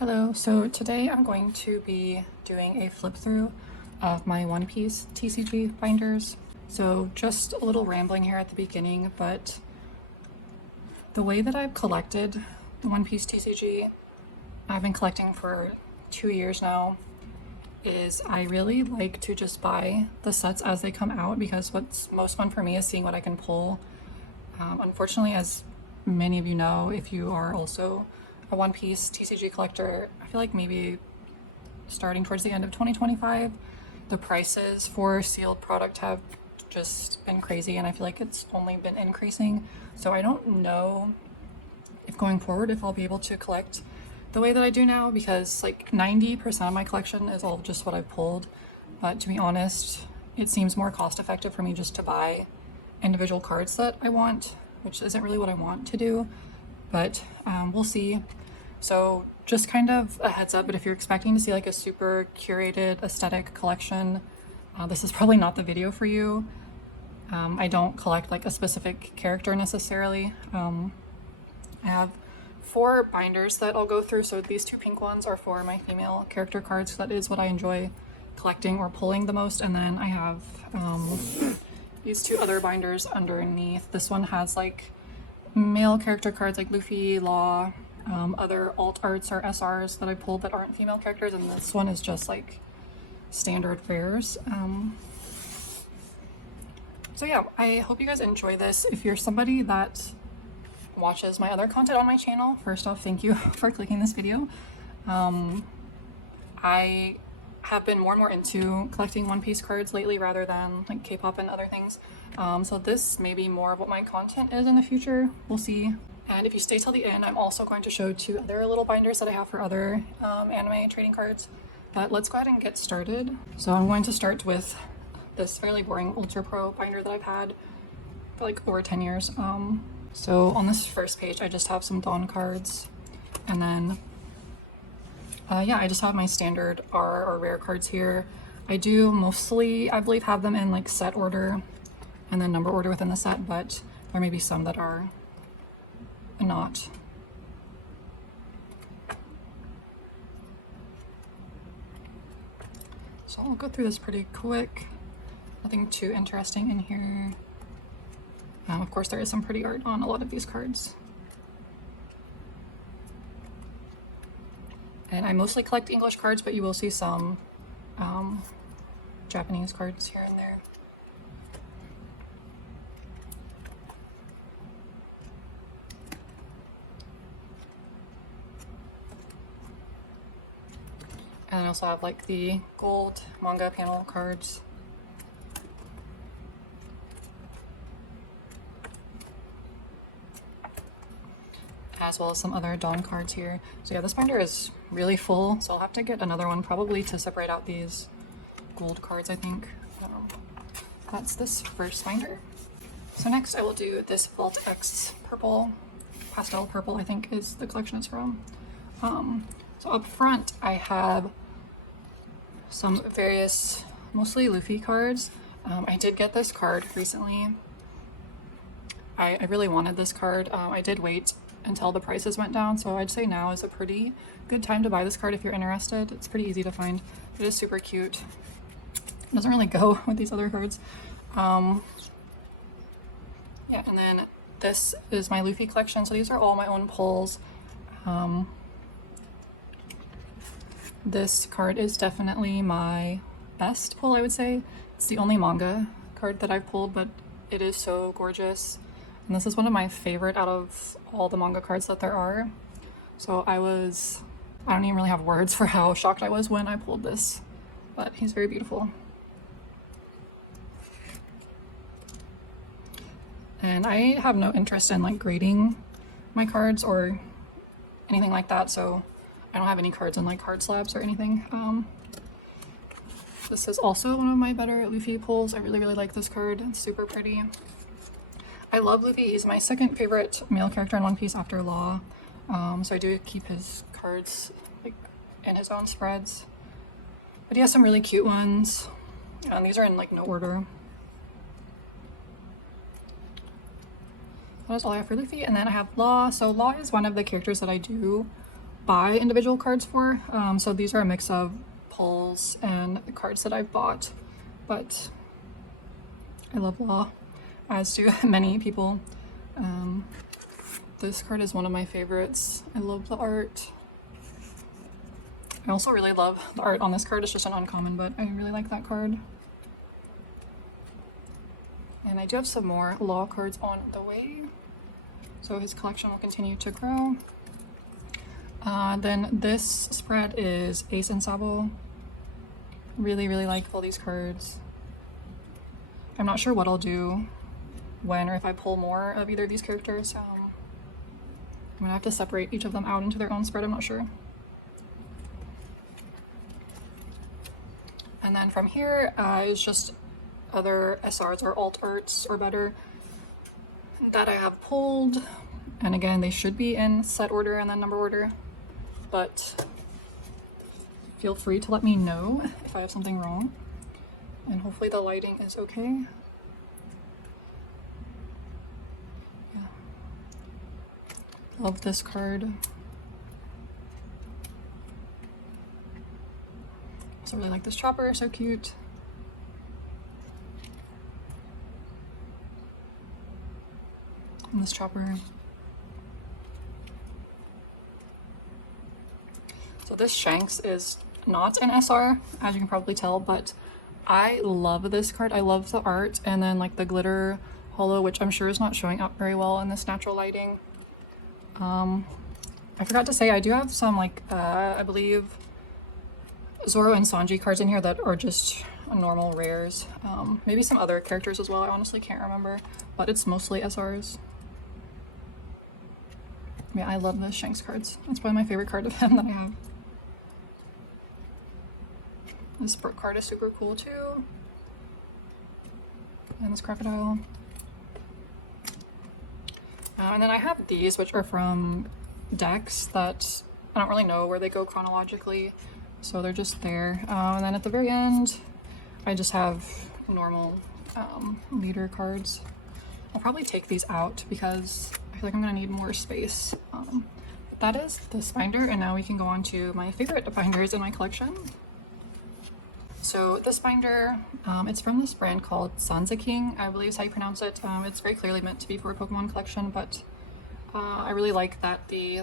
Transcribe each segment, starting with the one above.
Hello, so today I'm going to be doing a flip through of my One Piece TCG binders. So just a little rambling here at the beginning, but the way that I've collected the One Piece TCG, I've been collecting for 2 years now, is I really like to just buy the sets as they come out because what's most fun for me is seeing what I can pull. Unfortunately, as many of you know, if you are also a One Piece TCG collector, I feel like maybe starting towards the end of 2025, the prices for sealed product have just been crazy, and I feel like it's only been increasing. So I don't know if going forward if I'll be able to collect the way that I do now, because like 90% of my collection is all just what I've pulled. But to be honest, it seems more cost effective for me just to buy individual cards that I want, which isn't really what I want to do, but we'll see. So just kind of a heads up, but if you're expecting to see like a super curated aesthetic collection, this is probably not the video for you. I don't collect like a specific character necessarily. I have 4 binders that I'll go through. So these 2 pink ones are for my female character cards. That is what I enjoy collecting or pulling the most. And then I have these 2 other binders underneath. This one has like male character cards like Luffy, Law, other alt arts or SRs that I pulled that aren't female characters, and this one is just like standard rares. So yeah, I hope you guys enjoy this. If you're somebody that watches my other content on my channel, first off, thank you for clicking this video. I have been more and more into collecting One Piece cards lately rather than like K-pop and other things. So this may be more of what my content is in the future. We'll see. And if you stay till the end, I'm also going to show 2 other little binders that I have for other anime trading cards. But let's go ahead and get started. So I'm going to start with this fairly boring Ultra Pro binder that I've had for like over 10 years. So on this first page, I just have some Dawn cards, and then yeah, I just have my standard R or rare cards here. I do mostly, I believe, have them in like set order and then number order within the set, but there may be some that are not. So I'll go through this pretty quick. Nothing too interesting in here. Of course, there is some pretty art on a lot of these cards. And I mostly collect English cards, but you will see some Japanese cards here and there. And I also have like the gold manga panel cards. As well as some other Dawn cards here. So yeah, this binder is really full, so I'll have to get another one probably to separate out these gold cards, I think. That's this first binder. So next I will do this Vault X purple, pastel purple I think is the collection it's from. So up front I have some various, mostly Luffy cards. I did get this card recently. I really wanted this card. I did wait until the prices went down, so I'd say now is a pretty good time to buy this card if you're interested. It's pretty easy to find. It is super cute. It doesn't really go with these other cards. Yeah, and then this is my Luffy collection. So these are all my own pulls. This card is definitely my best pull, I would say. It's the only manga card that I've pulled, but it is so gorgeous. And this is one of my favorite out of all the manga cards that there are. So I don't even really have words for how shocked I was when I pulled this, but he's very beautiful. And I have no interest in like grading my cards or anything like that, so I don't have any cards in like card slabs or anything. This is also one of my better Luffy pulls. I really like this card. It's super pretty. I love Luffy. He's my second favorite male character in One Piece after Law. So I do keep his cards like in his own spreads. But he has some really cute ones. And these are in like no order. That is all I have for Luffy. And then I have Law. So Law is one of the characters that I do buy individual cards for. So these are a mix of pulls and cards that I've bought, but I love Law, as do many people. This card is one of my favorites. I love the art. I also really love the art on this card. It's just an uncommon, but I really like that card. And I do have some more Law cards on the way, so his collection will continue to grow. Then this spread is Ace and Sabo. Really, really like all these cards. I'm not sure what I'll do when or if I pull more of either of these characters. I'm gonna have to separate each of them out into their own spread, I'm not sure. And then from here is just other SRs or alt arts or better that I have pulled. And again, they should be in set order and then number order, but feel free to let me know if I have something wrong. And hopefully the lighting is okay. Yeah. Love this card. Also really like this chopper, so cute. And this chopper. So this Shanks is not an SR, as you can probably tell, but I love this card. I love the art and then like the glitter holo, which I'm sure is not showing up very well in this natural lighting. I forgot to say I do have some like I believe Zoro and Sanji cards in here that are just normal rares. Maybe some other characters as well. I honestly can't remember, but it's mostly SRs. Yeah, I love the Shanks cards. That's probably my favorite card of him that I have. This Brook card is super cool too. And this crocodile. And then I have these, which are from decks that I don't really know where they go chronologically, so they're just there. And then at the very end, I just have normal leader cards. I'll probably take these out because I feel like I'm gonna need more space. That is this binder, and now we can go on to my favorite binders in my collection. So this binder, it's from this brand called Sansa King, I believe is how you pronounce it. It's very clearly meant to be for a Pokemon collection, but I really like that the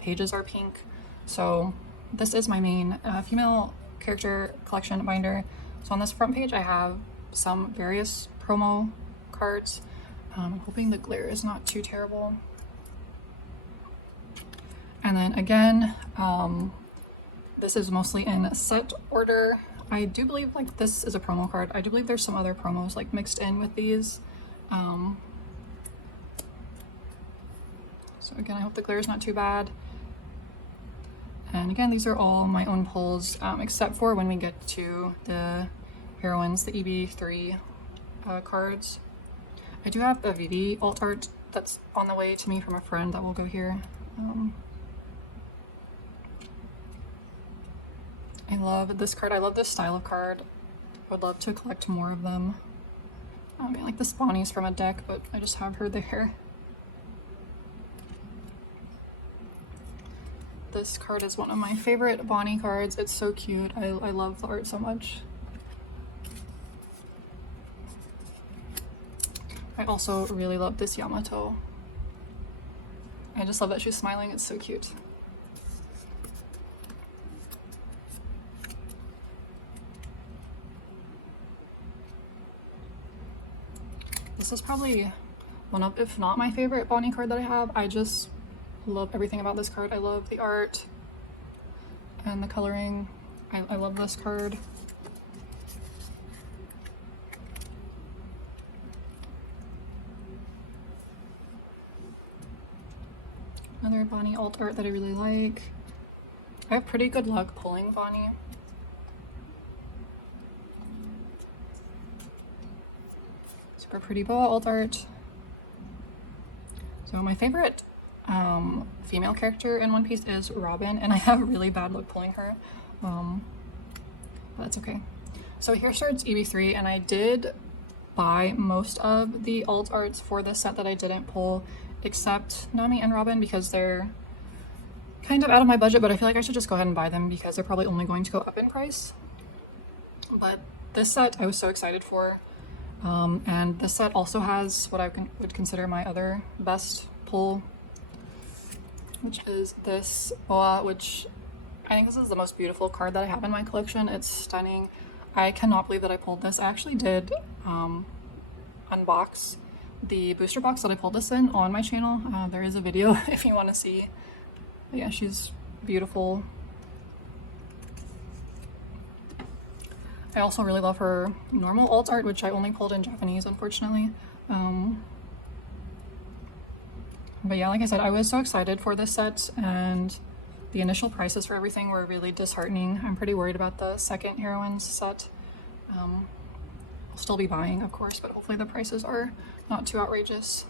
pages are pink. So this is my main female character collection binder. So on this front page I have some various promo cards. I'm hoping the glare is not too terrible. And then again, this is mostly in set order. I do believe this is a promo card. I do believe there's some other promos mixed in with these. So again, I hope the glare is not too bad. And again, these are all my own pulls, except for when we get to the heroines, the EB3 cards. I do have a Vivi alt art that's on the way to me from a friend that will go here. I love this card. I love this style of card. I would love to collect more of them. I mean, like the Spawnies from a deck, but I just have her there. This card is one of my favorite Bonnie cards. It's so cute. I love the art so much. I also really love this Yamato. I just love that she's smiling. It's so cute. This is probably one of, if not my favorite Bonnie card that I have. I just love everything about this card. I love the art and the coloring. I love this card. Another Bonnie alt art that I really like. I have pretty good luck pulling Bonnie. Super pretty boa alt art. So my favorite female character in One Piece is Robin, and I have really bad luck pulling her. But that's okay. So here starts EB3, and I did buy most of the alt arts for this set that I didn't pull, except Nami and Robin, because they're kind of out of my budget, but I feel like I should just go ahead and buy them because they're probably only going to go up in price. But this set I was so excited for. And this set also has what I would consider my other best pull, which is this boa, which I think this is the most beautiful card that I have in my collection. It's stunning. I cannot believe that I pulled this. I actually did unbox the booster box that I pulled this in on my channel. There is a video if you want to see. But yeah, she's beautiful. I also really love her normal alt art, which I only pulled in Japanese, unfortunately. But yeah, like I said, I was so excited for this set, and the initial prices for everything were really disheartening. I'm pretty worried about the second Heroines set. I'll still be buying, of course, but hopefully the prices are not too outrageous.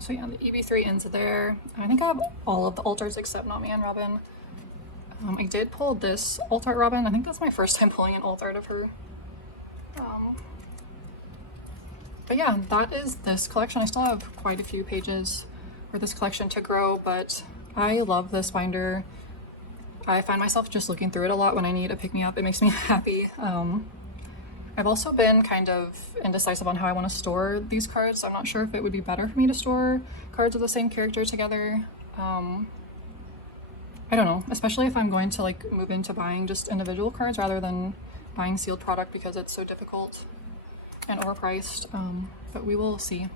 So yeah, the EB3 ends there. I think I have all of the alt arts except Not Me and Robin. I did pull this alt art Robin. I think that's my first time pulling an alt art of her. But yeah, that is this collection. I still have quite a few pages for this collection to grow, but I love this binder. I find myself just looking through it a lot when I need a pick-me-up. It makes me happy. I've also been kind of indecisive on how I want to store these cards. I'm not sure if it would be better for me to store cards of the same character together. I don't know, especially if I'm going to like move into buying just individual cards rather than buying sealed product because it's so difficult and overpriced, but we will see.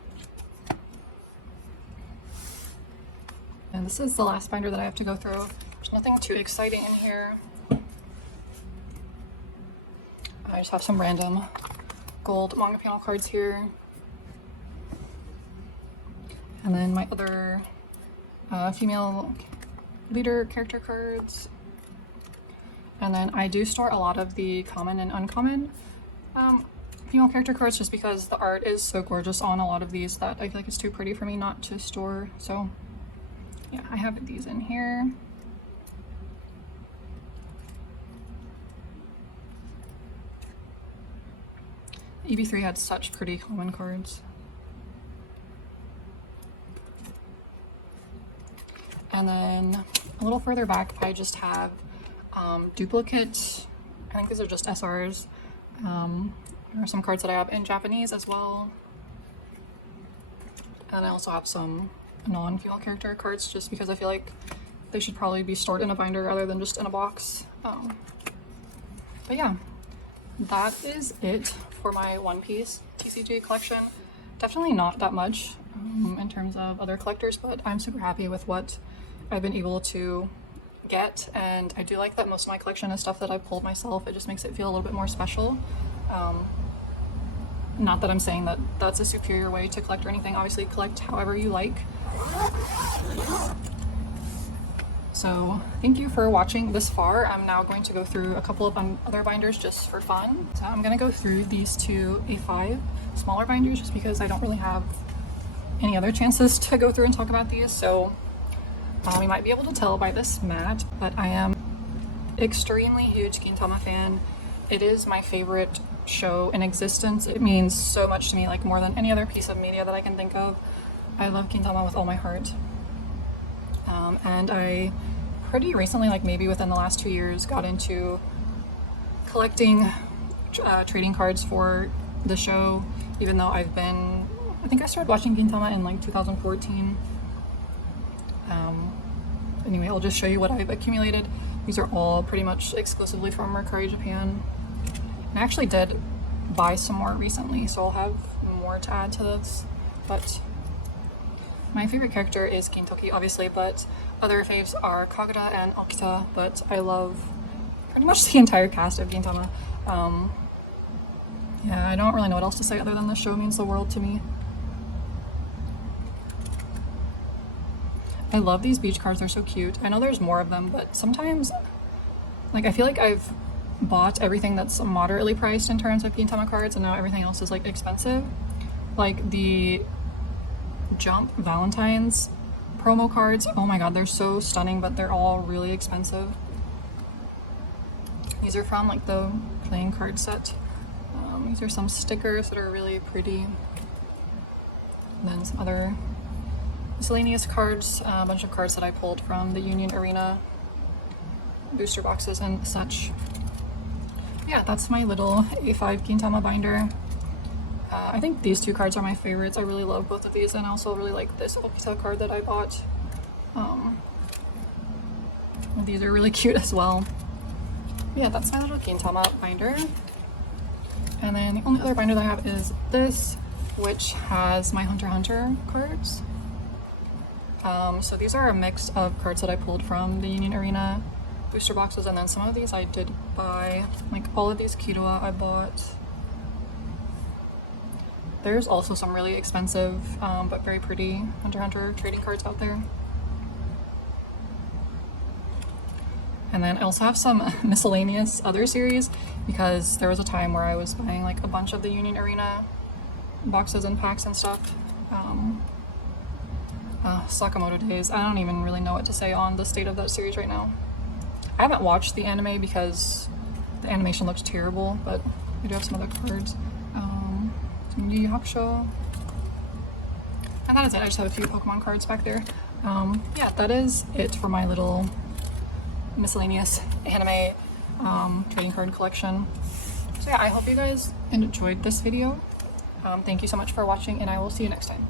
And this is the last binder that I have to go through. There's nothing too exciting in here. I just have some random gold manga panel cards here. And then my other female leader character cards. And then I do store a lot of the common and uncommon female character cards just because the art is so gorgeous on a lot of these that I feel like it's too pretty for me not to store. So yeah, I have these in here. EB3 had such pretty common cards. And then a little further back, I just have duplicates. I think these are just SRs. There are some cards that I have in Japanese as well. And I also have some non-female character cards just because I feel like they should probably be stored in a binder rather than just in a box. But yeah, that is it for my One Piece TCG collection. Definitely not that much in terms of other collectors, but I'm super happy with what I've been able to get, and I do like that most of my collection is stuff that I pulled myself. It just makes it feel a little bit more special. Not that I'm saying that that's a superior way to collect or anything. Obviously collect however you like. So thank you for watching this far. I'm now going to go through a couple of other binders just for fun. So I'm gonna go through these two A5 smaller binders just because I don't really have any other chances to go through and talk about these. So you might be able to tell by this mat, but I am extremely huge Gintama fan. It is my favorite show in existence. It means so much to me, like more than any other piece of media that I can think of. I love Gintama with all my heart. And I pretty recently, like maybe within the last 2 years, got into collecting trading cards for the show, even though I think I started watching Gintama in like 2014. Anyway, I'll just show you what I've accumulated. These are all pretty much exclusively from Mercari Japan. And I actually did buy some more recently, so I'll have more to add to this. But my favorite character is Gintoki, obviously, but other faves are Kagura and Okita, but I love pretty much the entire cast of Gintama. Yeah, I don't really know what else to say other than this show means the world to me. I love these beach cards, they're so cute. I know there's more of them, but sometimes, like, I feel like I've bought everything that's moderately priced in terms of Gintama cards, and now everything else is, like, expensive. Like, the Jump Valentine's promo cards, oh my god, they're so stunning, but they're all really expensive. These are from, like, the playing card set. These are some stickers that are really pretty. And then some other miscellaneous cards, a bunch of cards that I pulled from the Union Arena booster boxes and such. Yeah, that's my little A5 Gintama binder. I think these two cards are my favorites. I really love both of these, and I also really like this Obita card that I bought. These are really cute as well. Yeah, that's my little Gintama binder. And then the only other binder that I have is this, which has my Hunter x Hunter cards. So these are a mix of cards that I pulled from the Union Arena booster boxes, and then some of these I did buy. Like all of these Killua I bought. There's also some really expensive but very pretty Hunter x Hunter trading cards out there. And then I also have some miscellaneous other series, because there was a time where I was buying like a bunch of the Union Arena boxes and packs and stuff. Sakamoto Days. I don't even really know what to say on the state of that series right now. I haven't watched the anime because the animation looks terrible, but we do have some other cards. Some Yu Yu Hakusho. And that is it. I just have a few Pokemon cards back there. Yeah, that is it for my little miscellaneous anime trading card collection. So yeah, I hope you guys enjoyed this video. Thank you so much for watching, and I will see you next time.